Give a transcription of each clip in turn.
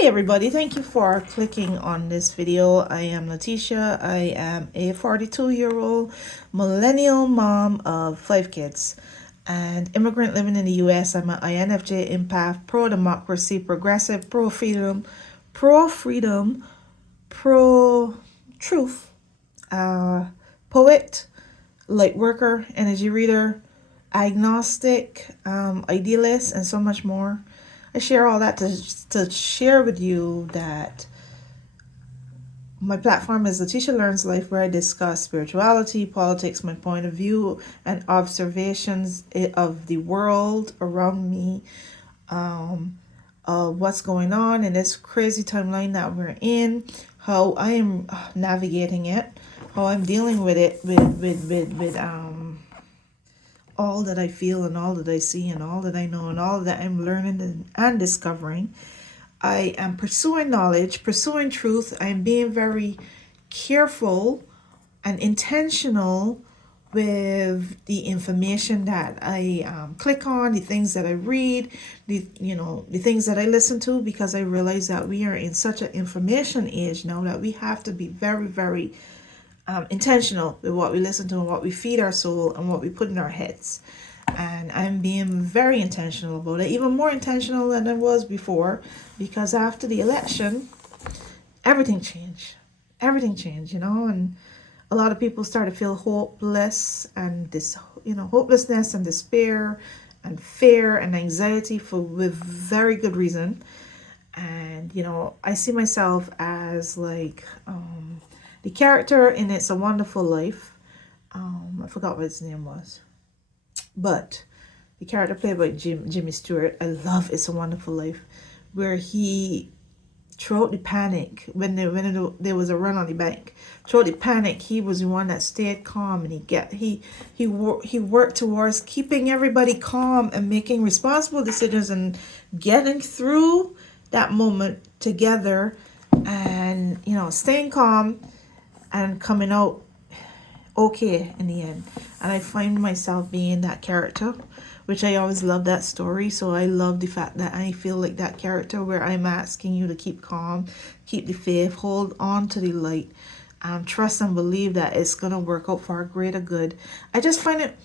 Hey everybody, thank you for clicking on this video. I am Letitia. I am a 42-year-old millennial mom of 5 kids and immigrant living in the US. I'm an INFJ empath, pro-democracy, progressive, pro-freedom, pro-truth, poet, light worker, energy reader, agnostic, idealist, and so much more. I share all that to share with you that my platform is Letitia Learns Life, where I discuss spirituality, politics, my point of view, and observations of the world around me, what's going on in this crazy timeline that we're in, how I am navigating it, how I'm dealing with it, with all that I feel and all that I see and all that I know and all that I'm learning and discovering. I am pursuing knowledge, pursuing truth. I'm being very careful and intentional with the information that I click on, the things that I read, the things that I listen to, because I realize that we are in such an information age now that we have to be very, very intentional with what we listen to and what we feed our soul and what we put in our heads. And I'm being very intentional about it, even more intentional than I was before, because after the election, everything changed. Everything changed, and a lot of people started to feel hopeless and this, hopelessness and despair and fear and anxiety with very good reason. And, I see myself as like, the character in It's a Wonderful Life, I forgot what his name was, but the character played by Jimmy Stewart. I love It's a Wonderful Life, where he, throughout the panic, when there was a run on the bank, throughout the panic, he was the one that stayed calm, and he worked towards keeping everybody calm and making responsible decisions and getting through that moment together, and staying calm and coming out okay in the end. And I find myself being that character, which I always love that story. So I love the fact that I feel like that character, where I'm asking you to keep calm, keep the faith, hold on to the light, trust and believe that it's gonna work out for our greater good. I just find it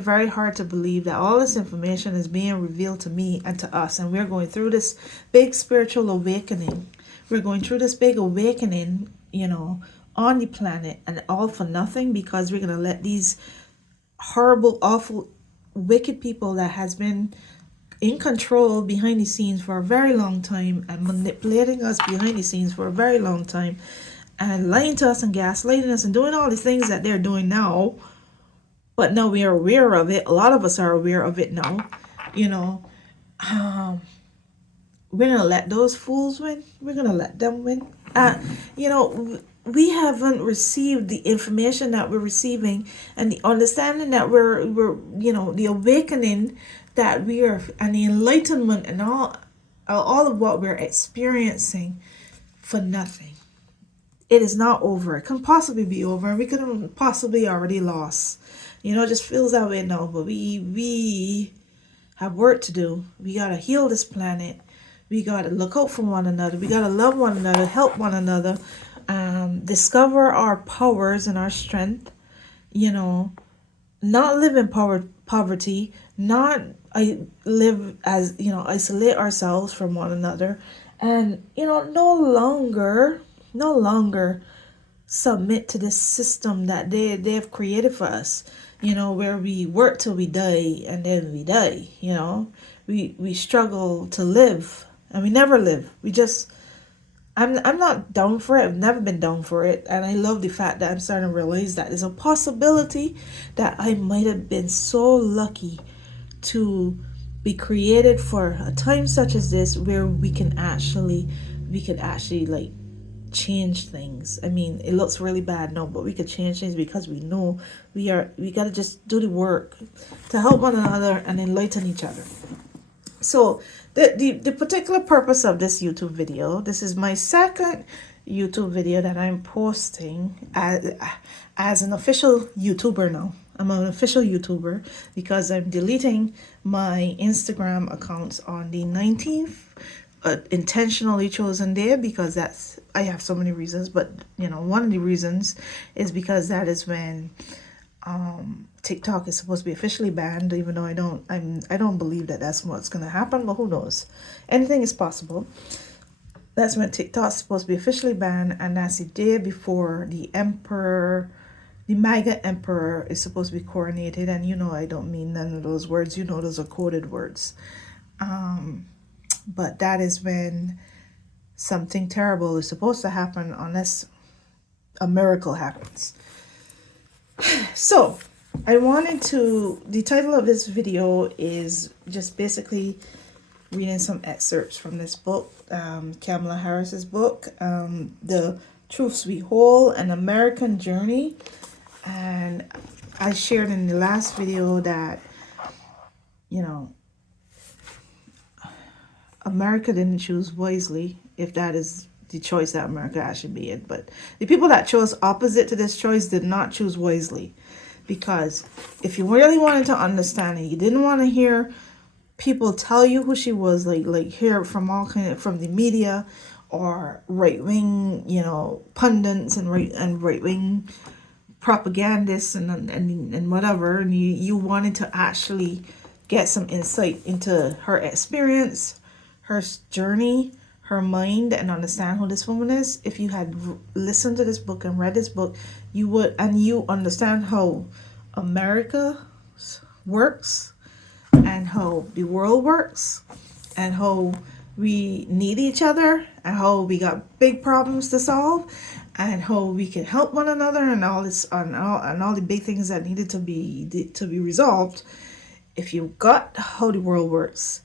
very hard to believe that all this information is being revealed to me and to us, and we're going through this big spiritual awakening. We're going through this big awakening, on the planet, and all for nothing, because we're going to let these horrible, awful, wicked people that has been in control behind the scenes for a very long time and manipulating us behind the scenes for a very long time and lying to us and gaslighting us and doing all the things that they're doing now. But now we are aware of it. A lot of us are aware of it now. We're going to let those fools win. We're going to let them win. We haven't received the information that we're receiving, and the understanding that we're the awakening that we are, and the enlightenment, and all of what we're experiencing for nothing. It is not over. It can possibly be over, and we could have possibly already lost. It just feels that way now, but we have work to do. We got to heal this planet. We got to look out for one another. We got to love one another, help one another, discover our powers and our strength, not live in poverty, not live as, isolate ourselves from one another, and, no longer submit to this system that they've created for us, where we work till we die and then we die, we struggle to live and we never live. I'm not down for it. I've never been down for it. And I love the fact that I'm starting to realize that there's a possibility that I might have been so lucky to be created for a time such as this, where we could actually like change things. I mean, it looks really bad now, but we could change things, because we know we got to just do the work to help one another and enlighten each other. So the particular purpose of this YouTube video, this is my second YouTube video that I'm posting as an official YouTuber now. I'm an official YouTuber because I'm deleting my Instagram accounts on the 19th intentionally chosen day because I have so many reasons, but one of the reasons is because that is when TikTok is supposed to be officially banned, even though I don't believe that that's what's going to happen, but who knows? Anything is possible. That's when TikTok's supposed to be officially banned, and that's the day before the MAGA emperor is supposed to be coronated. And I don't mean none of those words. Those are coded words. But that is when something terrible is supposed to happen, unless a miracle happens. So the title of this video is just basically reading some excerpts from this book, Kamala Harris's book, The Truths We Hold, An American Journey. And I shared in the last video that, America didn't choose wisely, if that is the choice that America actually made. But the people that chose opposite to this choice did not choose wisely. Because if you really wanted to understand it, you didn't want to hear people tell you who she was, like hear from from the media or right-wing, pundits and right-wing propagandists and whatever, and you wanted to actually get some insight into her experience, her journey, her mind, and understand who this woman is. If you had listened to this book and read this book, you understand how America works and how the world works and how we need each other and how we got big problems to solve and how we can help one another and all this and all the big things that needed to be resolved. If you got how the world works,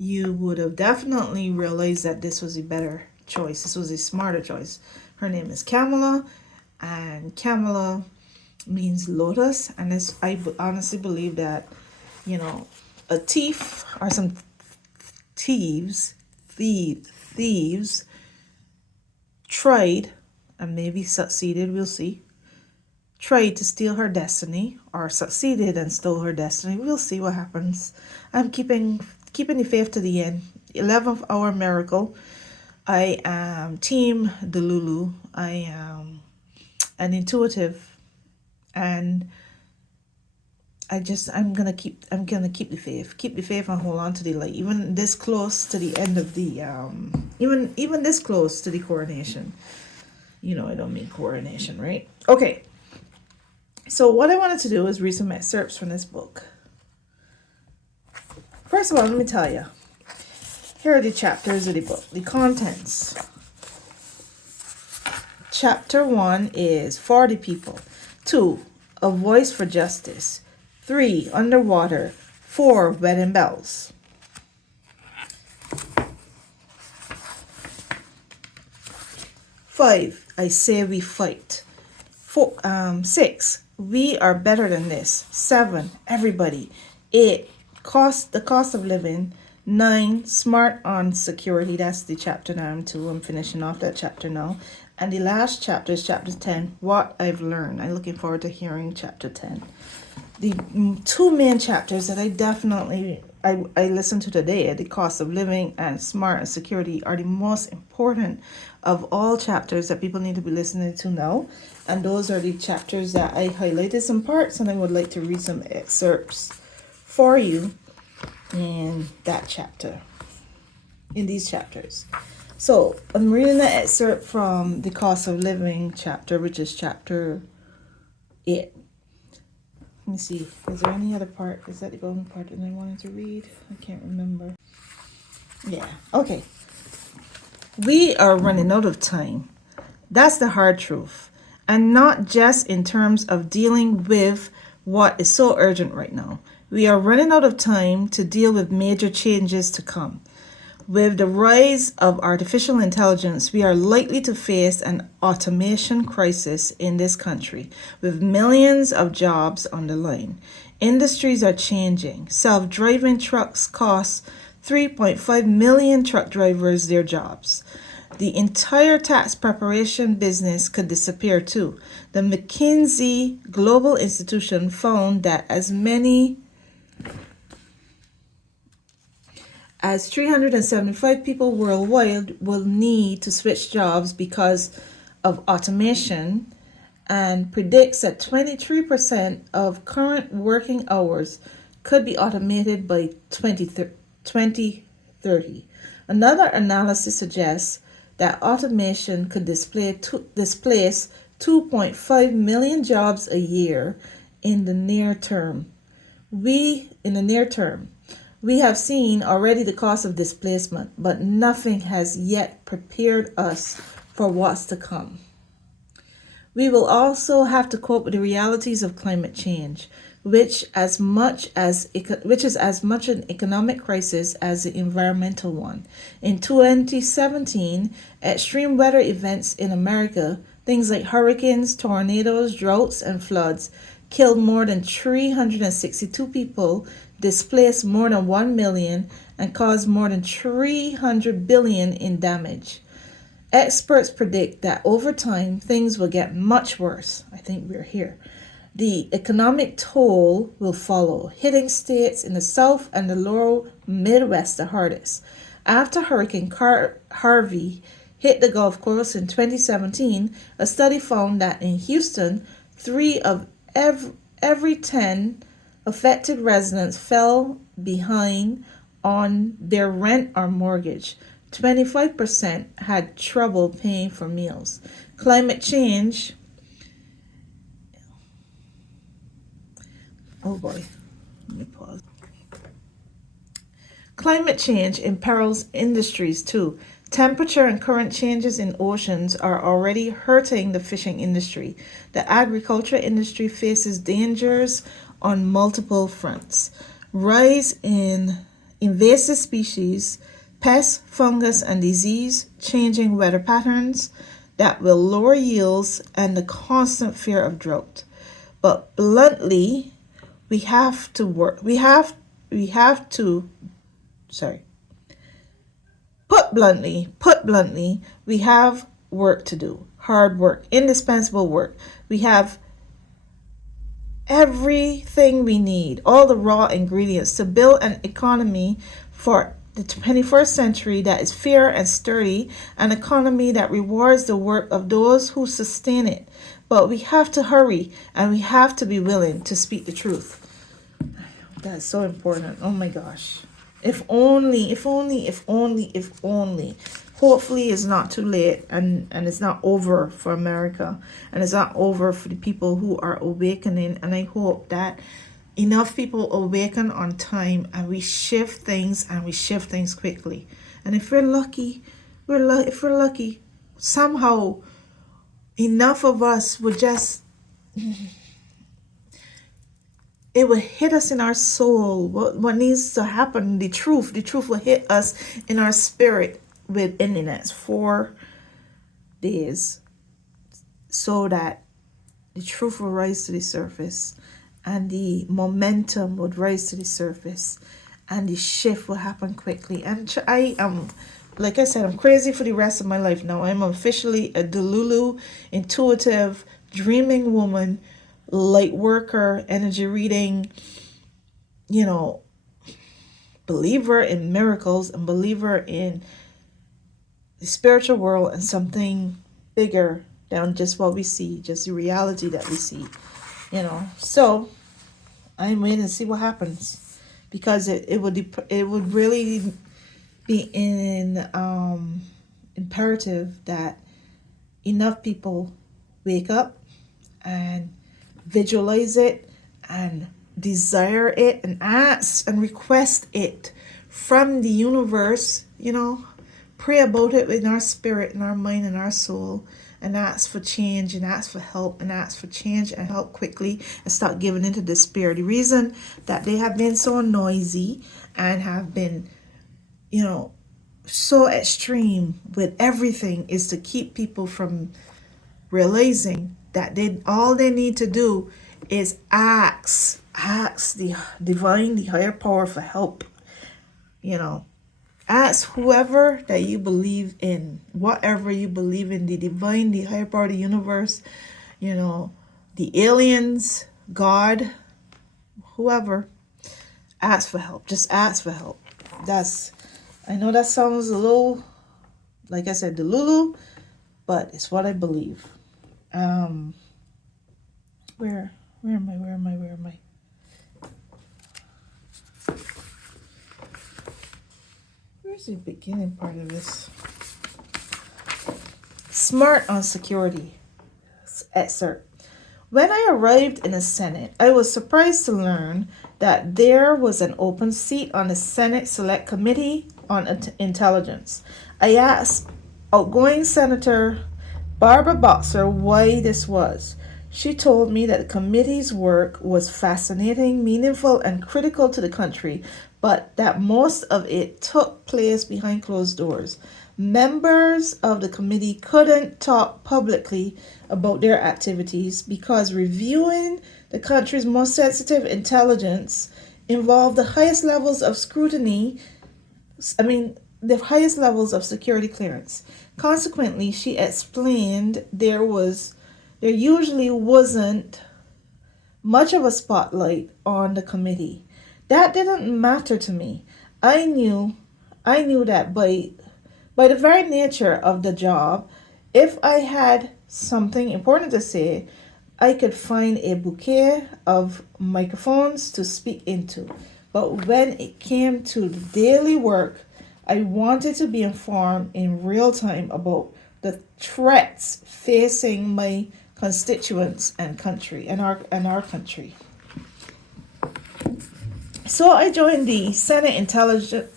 you would have definitely realized that this was a better choice. This was a smarter choice. Her name is Kamala, and Kamala means lotus. And I honestly believe that, a thief or some thieves tried, and maybe succeeded, we'll see, tried to steal her destiny, or succeeded and stole her destiny. We'll see what happens. I'm keeping the faith to the end. 11th hour miracle. I am team Delulu. I am an intuitive, and I'm gonna keep the faith. Keep the faith and hold on to the light. Even this close to the end of the even this close to the coronation. I don't mean coronation, right? Okay. So what I wanted to do is read some excerpts from this book. First of all, let me tell you. Here are the chapters of the book. The contents. Chapter 1 is For the People. 2, A Voice for Justice. 3, Underwater. 4, Wedding Bells. 5, I Say We Fight. 6, We Are Better Than This. 7, Everybody. 8, The Cost of Living. 9, Smart on Security. That's the chapter that I'm to. I'm finishing off that chapter now. And the last chapter is chapter 10, What I've Learned. I'm looking forward to hearing chapter 10. The two main chapters that I listened to today, The Cost of Living and Smart and Security, are the most important of all chapters that people need to be listening to now. And those are the chapters that I highlighted some parts, and I would like to read some excerpts for you in these chapters. So I'm reading the excerpt from The Cost of Living chapter, which is chapter 8. Let me see. Is there any other part? Is that the only part that I wanted to read? I can't remember. Yeah. Okay. We are running out of time. That's the hard truth. And not just in terms of dealing with what is so urgent right now. We are running out of time to deal with major changes to come. With the rise of artificial intelligence, we are likely to face an automation crisis in this country, with millions of jobs on the line. Industries are changing. Self-driving trucks cost 3.5 million truck drivers their jobs. The entire tax preparation business could disappear too. The McKinsey Global Institution found that as many as 375 people worldwide will need to switch jobs because of automation, and predicts that 23% of current working hours could be automated by 2030. Another analysis suggests that automation could displace 2.5 million jobs a year in the near term. We have seen already the cost of displacement, but nothing has yet prepared us for what's to come. We will also have to cope with the realities of climate change, which is as much an economic crisis as the environmental one. In 2017, extreme weather events in America, things like hurricanes, tornadoes, droughts, and floods, killed more than 362 people, displaced more than 1 million, and caused more than 300 billion in damage. Experts predict that over time things will get much worse. I think we're here. The economic toll will follow, hitting states in the South and the lower Midwest the hardest. After Hurricane Harvey hit the Gulf Coast in 2017, a study found that in Houston, 3 of every 10 affected residents fell behind on their rent or mortgage. 25% had trouble paying for meals. Climate change. Oh boy, let me pause. Climate change imperils industries too. Temperature and current changes in oceans are already hurting the fishing industry. The agriculture industry faces dangers on multiple fronts. Rise in invasive species, pests, fungus, and disease, changing weather patterns that will lower yields, and the constant fear of drought. But bluntly, we have to work. Put bluntly, we have work to do. Hard work, indispensable work. We have everything we need, all the raw ingredients to build an economy for the 21st century that is fair and sturdy, an economy that rewards the work of those who sustain it. But we have to hurry, and we have to be willing to speak the truth. That's so important. Oh my gosh. If only. Hopefully it's not too late, and it's not over for America, and it's not over for the people who are awakening. And I hope that enough people awaken on time, and we shift things, and we shift things quickly. And if we're lucky, somehow enough of us would just, it will hit us in our soul. What needs to happen? The truth will hit us in our spirit within the next 4 days, so that the truth will rise to the surface, and the momentum would rise to the surface, and the shift will happen quickly. And I am, like I said, I'm crazy for the rest of my life now. I'm officially a Delulu, intuitive, dreaming woman, light worker, energy reading, believer in miracles, and believer in the spiritual world and something bigger than just what we see, just the reality that we see, So I'm waiting to see what happens, because it would really be imperative that enough people wake up and visualize it and desire it and ask and request it from the universe, pray about it in our spirit, in our mind, in our soul, and ask for change, and ask for help, and ask for change and help quickly, and start giving into despair. The reason that they have been so noisy and have been, so extreme with everything is to keep people from realizing that all they need to do is ask the divine, the higher power for help. Ask whoever that you believe in, whatever you believe in, the divine, the higher power of the universe, the aliens, God, whoever. Ask for help. Just ask for help. That's I know that sounds a little, like I said, delulu, but it's what I believe. Where am I? Where's the beginning part of this? Smart on security. Excerpt. When I arrived in the Senate, I was surprised to learn that there was an open seat on the Senate Select Committee on Intelligence. I asked outgoing Senator Barbara Boxer why this was. She told me that the committee's work was fascinating, meaningful, and critical to the country, but that most of it took place behind closed doors. Members of the committee couldn't talk publicly about their activities because reviewing the country's most sensitive intelligence involved the highest levels of scrutiny, the highest levels of security clearance. Consequently, she explained there usually wasn't much of a spotlight on the committee. That didn't matter to me. I knew that by the very nature of the job, if I had something important to say, I could find a bouquet of microphones to speak into. But when it came to the daily work, I wanted to be informed in real time about the threats facing my constituents and country and our country. So I joined the Senate Intelligence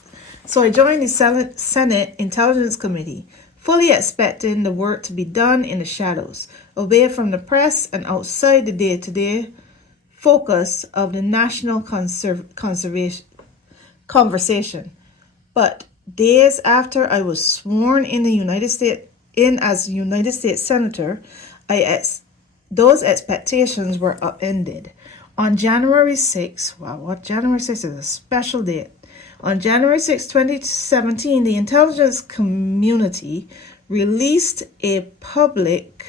Committee, fully expecting the work to be done in the shadows, away from the press and outside the day-to-day focus of the national conversation. But days after I was sworn in as United States Senator, those expectations were upended. On January 6th, January 6th is a special date. On January 6, 2017, the intelligence community released a public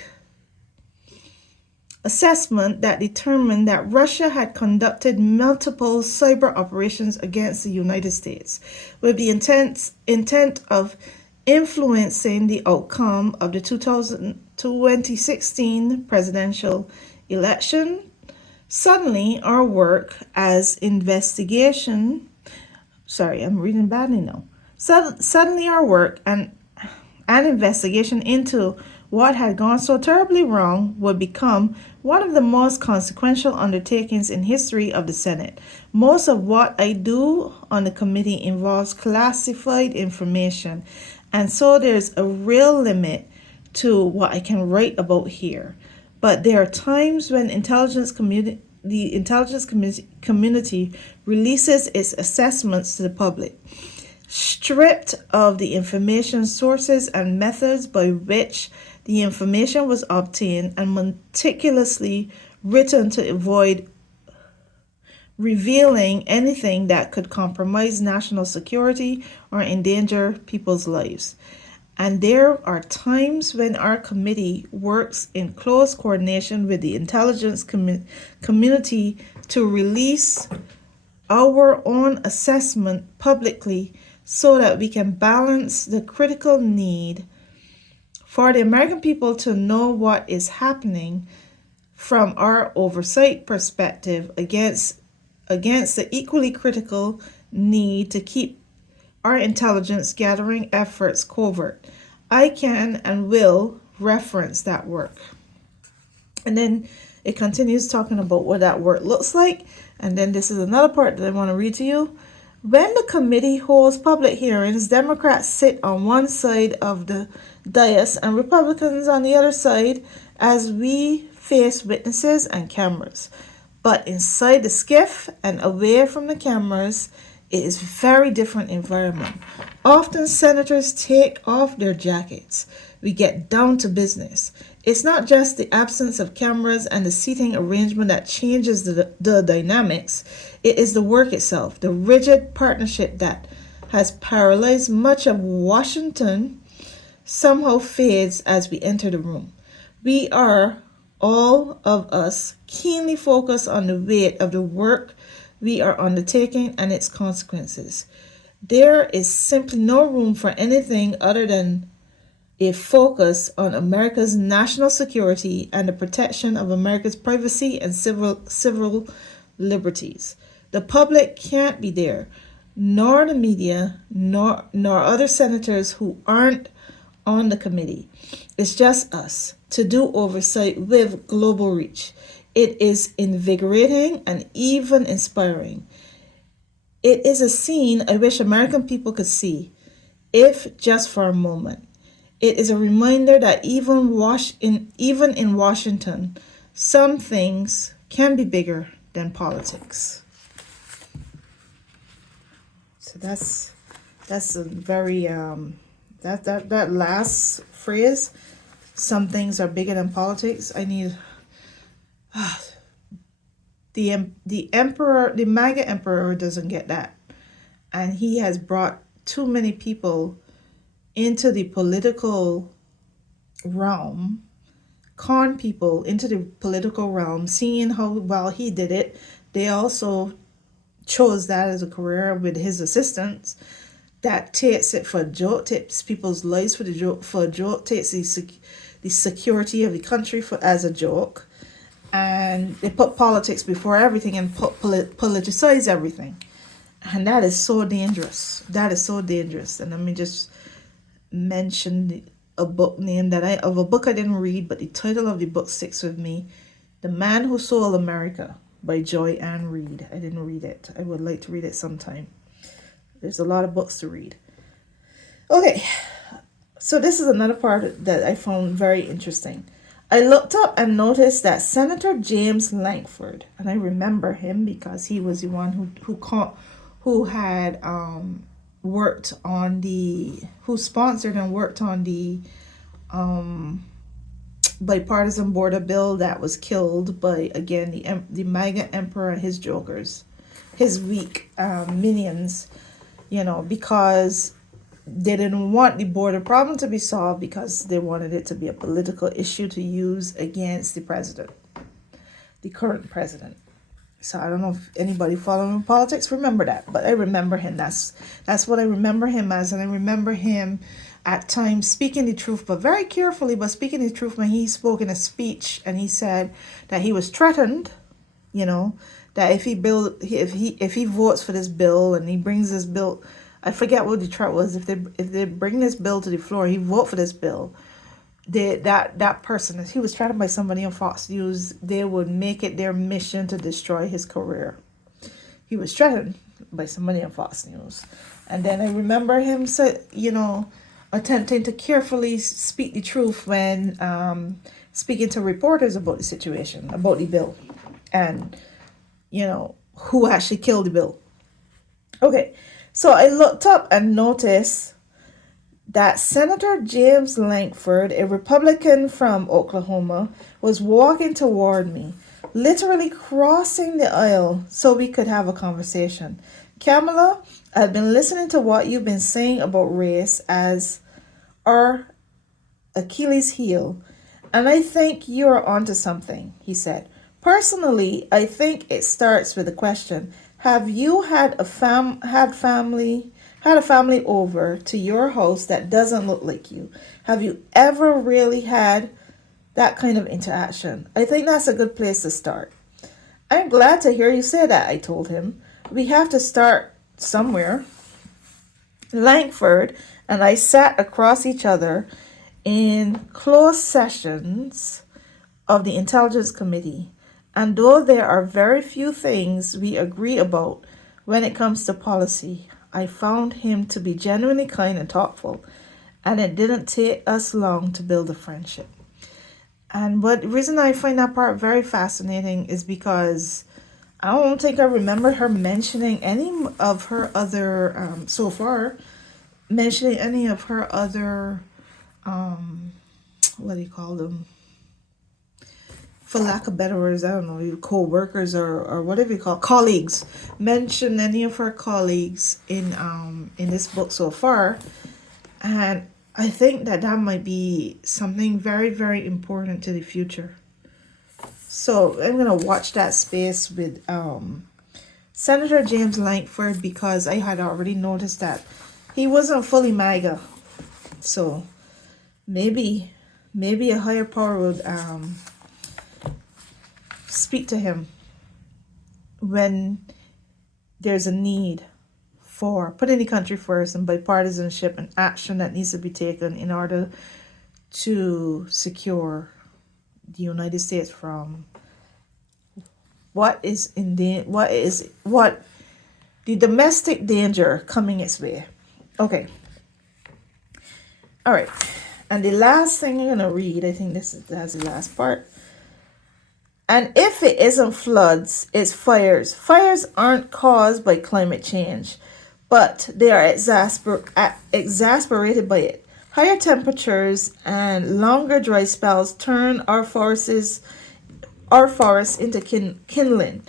assessment that determined that Russia had conducted multiple cyber operations against the United States with the intent of influencing the outcome of the 2016 presidential election. Suddenly, our work as investigation Suddenly, our work and investigation into what had gone so terribly wrong would become one of the most consequential undertakings in history of the Senate. Most of what I do on the committee involves classified information, and so there's a real limit to what I can write about here. But there are times when the intelligence community releases its assessments to the public, stripped of the information sources and methods by which the information was obtained, and meticulously written to avoid revealing anything that could compromise national security or endanger people's lives. And there are times when our committee works in close coordination with the intelligence community to release our own assessment publicly so that we can balance the critical need for the American people to know what is happening from our oversight perspective against the equally critical need to keep our intelligence gathering efforts covert. I can and will reference that work. And then it continues talking about what that work looks like. And then this is another part that I want to read to you. When the committee holds public hearings, Democrats sit on one side of the dais and Republicans on the other side as we face witnesses and cameras. But inside the skiff and away from the cameras, it is a very different environment. Often senators take off their jackets. We get down to business. It's not just the absence of cameras and the seating arrangement that changes the dynamics. It is the work itself, the rigid partnership that has paralyzed much of Washington somehow fades as we enter the room. We are, all of us, keenly focused on the weight of the work we are undertaking and its consequences. There is simply no room for anything other than a focus on America's national security and the protection of America's privacy and civil liberties. The public can't be there, nor the media, nor other senators who aren't on the committee. It's just us to do oversight with global reach. It is invigorating and even inspiring. It is a scene I wish American people could see, if just for a moment. It is a reminder that even in Washington, some things can be bigger than politics. So that's a very that last phrase. Some things are bigger than politics. I need the emperor, the MAGA emperor doesn't get that, and he has brought too many people into the political realm, con people into the political realm, seeing how well he did it. They also chose that as a career with his assistants. That takes it for a joke, takes people's lives for a joke, takes the security of the country as a joke, and they put politics before everything and politicize everything, and that is so dangerous. That is so dangerous. And let me just mention a book name of a book I didn't read, but the title of the book sticks with me. The Man Who Sold America by Joy Ann Reid. I didn't read it. I would like to read it sometime. There's a lot of books to read. Okay, so this is another part that I found very interesting. I looked up and noticed that Senator James Lankford, and I remember him because he was the one who had worked on who sponsored and worked on the bipartisan border bill that was killed by, again, the MAGA emperor and his jokers, his weak minions, because they didn't want the border problem to be solved, because they wanted it to be a political issue to use against the president, the current president. So I don't know if anybody following politics remember that, but I remember him. That's what I remember him as, and I remember him at times speaking the truth, but very carefully, but speaking the truth when he spoke in a speech, and he said that he was threatened, that if he votes for this bill and he brings this bill, I forget what the threat was. If they bring this bill to the floor, he vote for this bill. That person, if he was threatened by somebody on Fox News, they would make it their mission to destroy his career. He was threatened by somebody on Fox News, and then I remember him attempting to carefully speak the truth when speaking to reporters about the situation, about the bill, and who actually killed the bill. Okay, so I looked up and noticed that Senator James Lankford, a Republican from Oklahoma, was walking toward me, literally crossing the aisle so we could have a conversation. Kamala, I've been listening to what you've been saying about race as our Achilles heel, and I think you're onto something, he said. Personally, I think it starts with a question. Have you had a family over to your house that doesn't look like you? Have you ever really had that kind of interaction? I think that's a good place to start. I'm glad to hear you say that, I told him. We have to start somewhere. Lankford and I sat across each other in closed sessions of the Intelligence Committee, and though there are very few things we agree about when it comes to policy, I found him to be genuinely kind and thoughtful, and it didn't take us long to build a friendship. And the reason I find that part very fascinating is because I don't think I remember her mentioning any of her other, so far, mentioning any of her other, what do you call them? For lack of better words, I don't know, co-workers or whatever you call colleagues. Mention any of her colleagues in this book so far, and I think that might be something very, very important to the future. So I'm gonna watch that space with Senator James Lankford, because I had already noticed that he wasn't fully MAGA. So maybe a higher power would speak to him when there's a need for putting the country first and bipartisanship and action that needs to be taken in order to secure the United States from what the domestic danger coming its way. Okay. All right. And the last thing I'm gonna read, I think that's the last part. And if it isn't floods, it's fires. Fires aren't caused by climate change, but they are exasperated by it. Higher temperatures and longer dry spells turn our forests into kindling.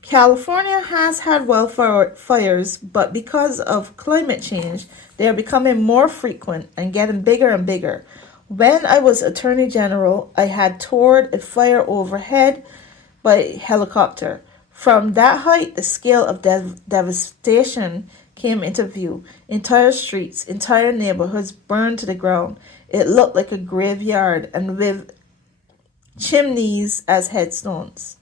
California has had wildfires, but because of climate change, they are becoming more frequent and getting bigger and bigger. When I was Attorney General, I had toured a fire overhead by helicopter. From that height, the scale of devastation came into view. Entire streets, entire neighborhoods burned to the ground. It looked like a graveyard, and with chimneys as headstones.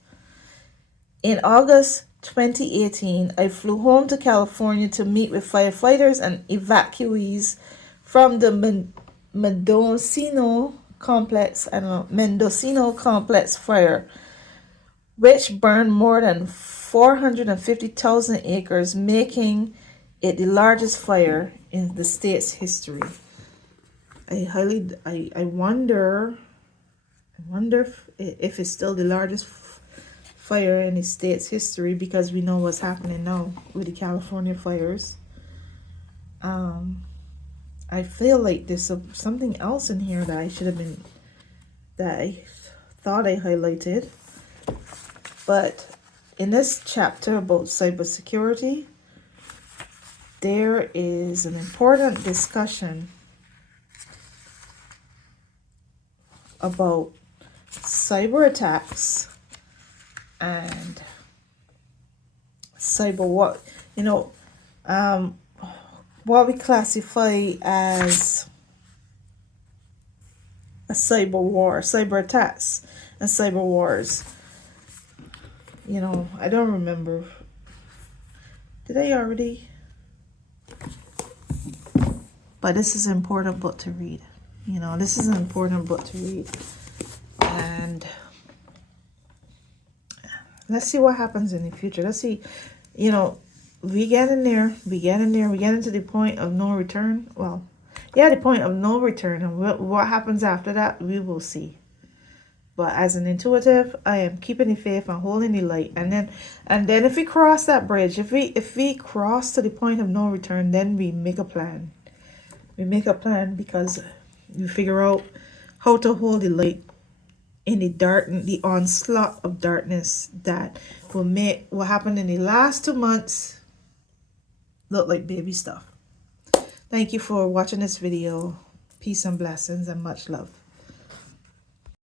In August 2018, I flew home to California to meet with firefighters and evacuees from the Mendocino Complex fire, which burned more than 450,000 acres, making it the largest fire in the state's history. I wonder if it's still the largest fire in the state's history, because we know what's happening now with the California fires. I feel like there's something else in here that I thought I highlighted. But in this chapter about cybersecurity, there is an important discussion about cyber attacks and cyber what we classify as a cyber war, cyber attacks and cyber wars. I don't remember. Did I already? But this is an important book to read. This is an important book to read. And let's see what happens in the future. Let's see, we get into the point of no return. Well, yeah, the point of no return. And what happens after that, we will see. But as an intuitive, I am keeping the faith and holding the light. And then if we cross that bridge, if we cross to the point of no return, then we make a plan. We make a plan because we figure out how to hold the light in the onslaught of darkness that will make what happened in the last 2 months look like baby stuff. Thank you for watching this video. Peace and blessings and much love.